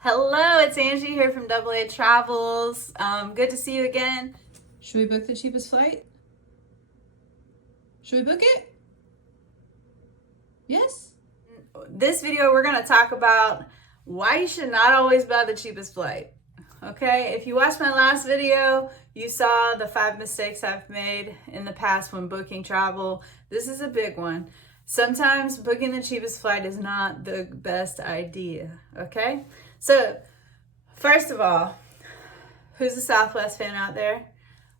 Hello, it's Angie here from Double A Travels. Good to see you again. Should we book the cheapest flight? Should we book it? Yes? This video, we're going to talk about why you should not always buy the cheapest flight. Okay, if you watched my last video, you saw the 5 mistakes I've made in the past when booking travel. This is a big one. Sometimes booking the cheapest flight is not the best idea, okay? So, first of all, who's a Southwest fan out there?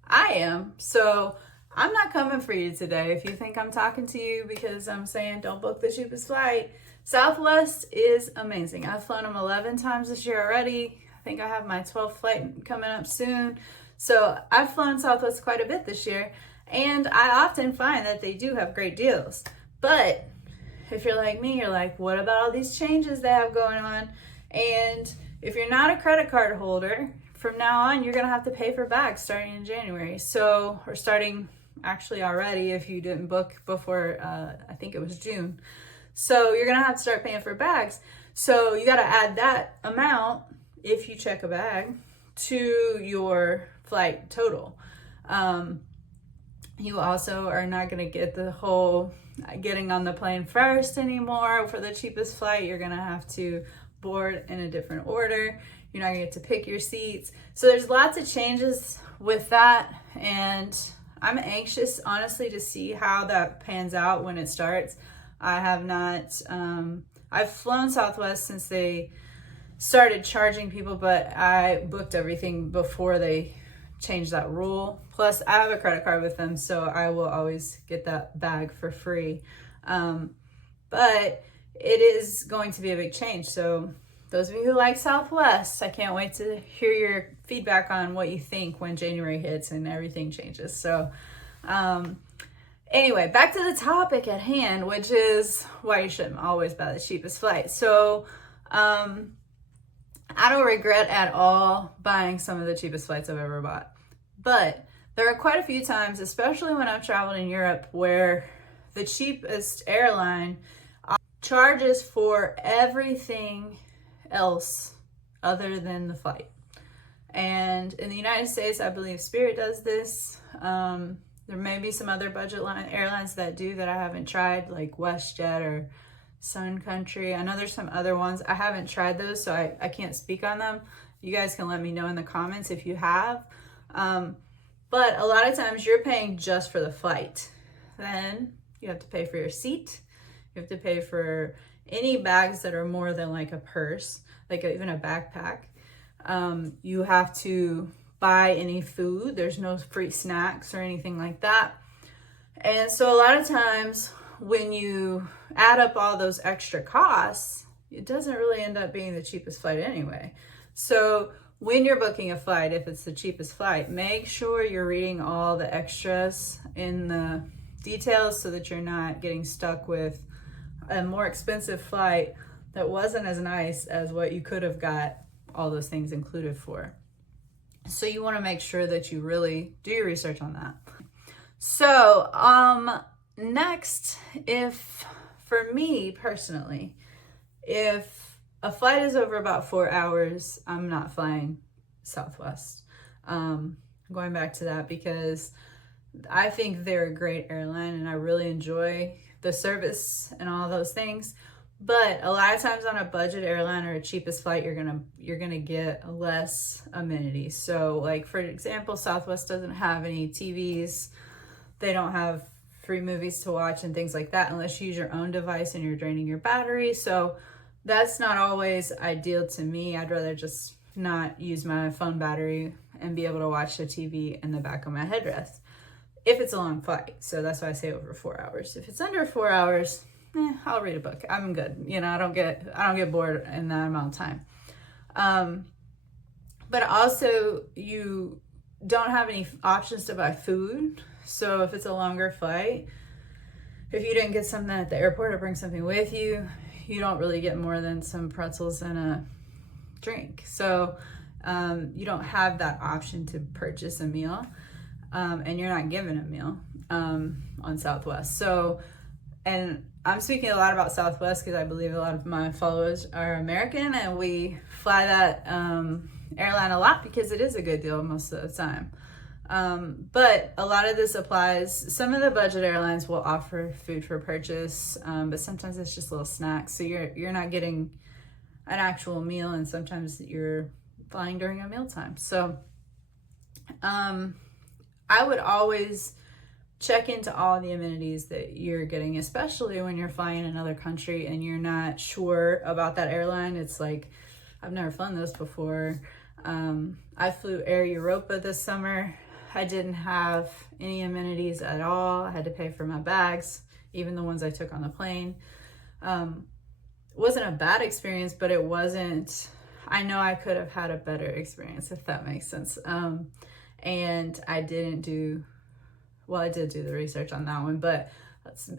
I am. So, I'm not coming for you today. If you think I'm talking to you because I'm saying don't book the cheapest flight, Southwest is amazing. I've flown them 11 times this year already. I think I have my 12th flight coming up soon. So I've flown Southwest quite a bit this year, and I often find that they do have great deals. But if you're like me, you're like, what about all these changes they have going on? And if you're not a credit card holder, from now on, you're gonna have to pay for bags starting in January. So, or starting actually already if you didn't book before, I think it was June. So you're gonna have to start paying for bags. So you gotta add that amount if you check a bag to your flight total. You also are not going to get the whole getting on the plane first anymore for the cheapest flight. You're going to have to board in a different order. You're not going to get to pick your seats. So there's lots of changes with that, and I'm anxious, honestly, to see how that pans out when it starts. I have not, I've flown Southwest since they started charging people, but I booked everything before they changed that rule. Plus, I have a credit card with them, so I will always get that bag for free. But it is going to be a big change. So those of you who like Southwest, I can't wait to hear your feedback on what you think when January hits and everything changes. So anyway, back to the topic at hand, which is why you shouldn't always buy the cheapest flight. So I don't regret at all buying some of the cheapest flights I've ever bought. But there are quite a few times, especially when I've traveled in Europe, where the cheapest airline charges for everything else other than the flight. And in the United States, I believe Spirit does this. There may be some other budget airlines that do that I haven't tried, like WestJet or Sun Country. I know there's some other ones. I haven't tried those, so I can't speak on them. You guys can let me know in the comments if you have. But a lot of times you're paying just for the flight. Then you have to pay for your seat. You have to pay for any bags that are more than like a purse, like even a backpack. You have to buy any food. There's no free snacks or anything like that. And so a lot of times when you add up all those extra costs, it doesn't really end up being the cheapest flight anyway. So when you're booking a flight, if it's the cheapest flight, make sure you're reading all the extras in the details so that you're not getting stuck with a more expensive flight that wasn't as nice as what you could have got all those things included for. So you want to make sure that you really do your research on that. So, next, for me personally, if a flight is over about 4 hours, I'm not flying Southwest. Going back to that because I think they're a great airline and I really enjoy the service and all those things. But a lot of times on a budget airline or a cheapest flight, you're gonna get less amenities. So, like for example, Southwest doesn't have any TVs. They don't have free movies to watch and things like that unless you use your own device and you're draining your battery. So that's not always ideal to me. I'd rather just not use my phone battery and be able to watch the TV in the back of my headrest if it's a long flight. So that's why I say over 4 hours. If it's under 4 hours, I'll read a book. I'm good. You know, I don't get bored in that amount of time. But also you don't have any options to buy food. So if it's a longer flight, if you didn't get something at the airport or bring something with you, you don't really get more than some pretzels and a drink. So you don't have that option to purchase a meal, and you're not given a meal on Southwest. So, and I'm speaking a lot about Southwest because I believe a lot of my followers are American, and we fly that airline a lot because it is a good deal most of the time. But a lot of this applies. Some of the budget airlines will offer food for purchase, but sometimes it's just little snacks. So you're not getting an actual meal, and sometimes you're flying during a mealtime. So I would always check into all the amenities that you're getting, especially when you're flying another country and you're not sure about that airline. It's like, I've never flown this before. I flew Air Europa this summer. I didn't have any amenities at all. I had to pay for my bags, even the ones I took on the plane. It wasn't a bad experience, but it wasn't, I know I could have had a better experience, if that makes sense. And I didn't do, well, I did do the research on that one, but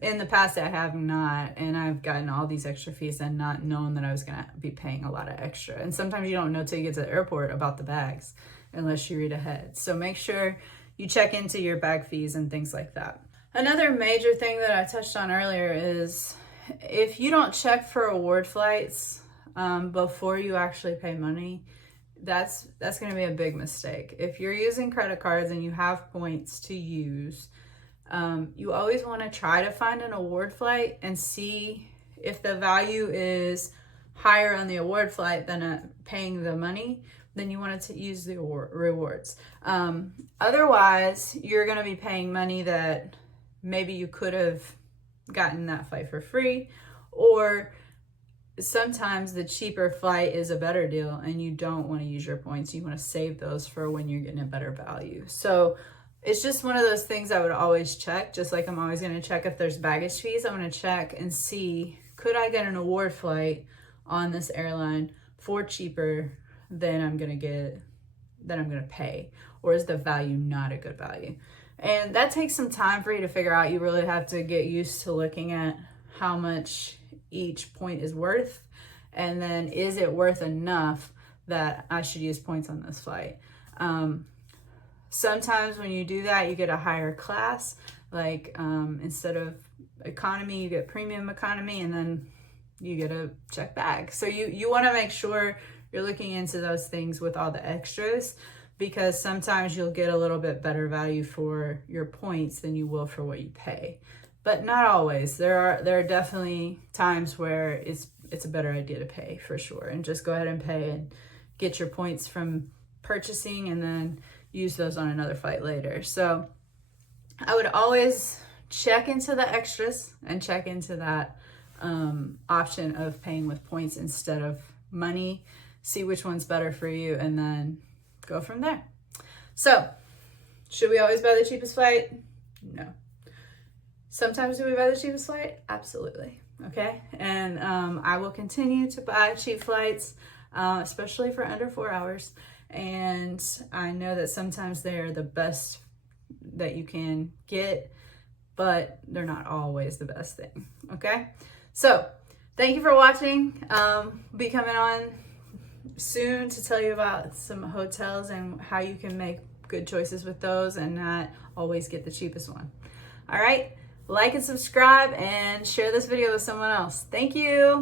in the past I have not, and I've gotten all these extra fees and not known that I was gonna be paying a lot of extra. And sometimes you don't know till you get to the airport about the bags unless you read ahead. So make sure you check into your bag fees and things like that. Another major thing that I touched on earlier is if you don't check for award flights before you actually pay money, that's going to be a big mistake. If you're using credit cards and you have points to use, you always want to try to find an award flight and see if the value is higher on the award flight than paying the money, then you want to use the rewards. Otherwise, you're going to be paying money that maybe you could have gotten that flight for free, or sometimes the cheaper flight is a better deal and you don't want to use your points. You want to save those for when you're getting a better value. So it's just one of those things I would always check, just like I'm always going to check if there's baggage fees. I'm going to check and see, could I get an award flight on this airline for cheaper than I'm going to pay? Or is the value not a good value? And that takes some time for you to figure out. You really have to get used to looking at how much each point is worth, and then is it worth enough that I should use points on this flight. Sometimes when you do that, you get a higher class, like instead of economy you get premium economy, and then you get a checked bag. So you want to make sure you're looking into those things with all the extras, because sometimes you'll get a little bit better value for your points than you will for what you pay. But not always. There are definitely times where it's a better idea to pay, for sure, and just go ahead and pay and get your points from purchasing and then use those on another flight later. So I would always check into the extras and check into that option of paying with points instead of money. See which one's better for you and then go from there. So should we always buy the cheapest flight? No. Sometimes do we buy the cheapest flight? Absolutely. Okay. And I will continue to buy cheap flights, especially for under 4 hours. And I know that sometimes they're the best that you can get, but they're not always the best thing. Okay. So thank you for watching. Be coming on soon to tell you about some hotels and how you can make good choices with those and not always get the cheapest one. All right. Like and subscribe and share this video with someone else. Thank you.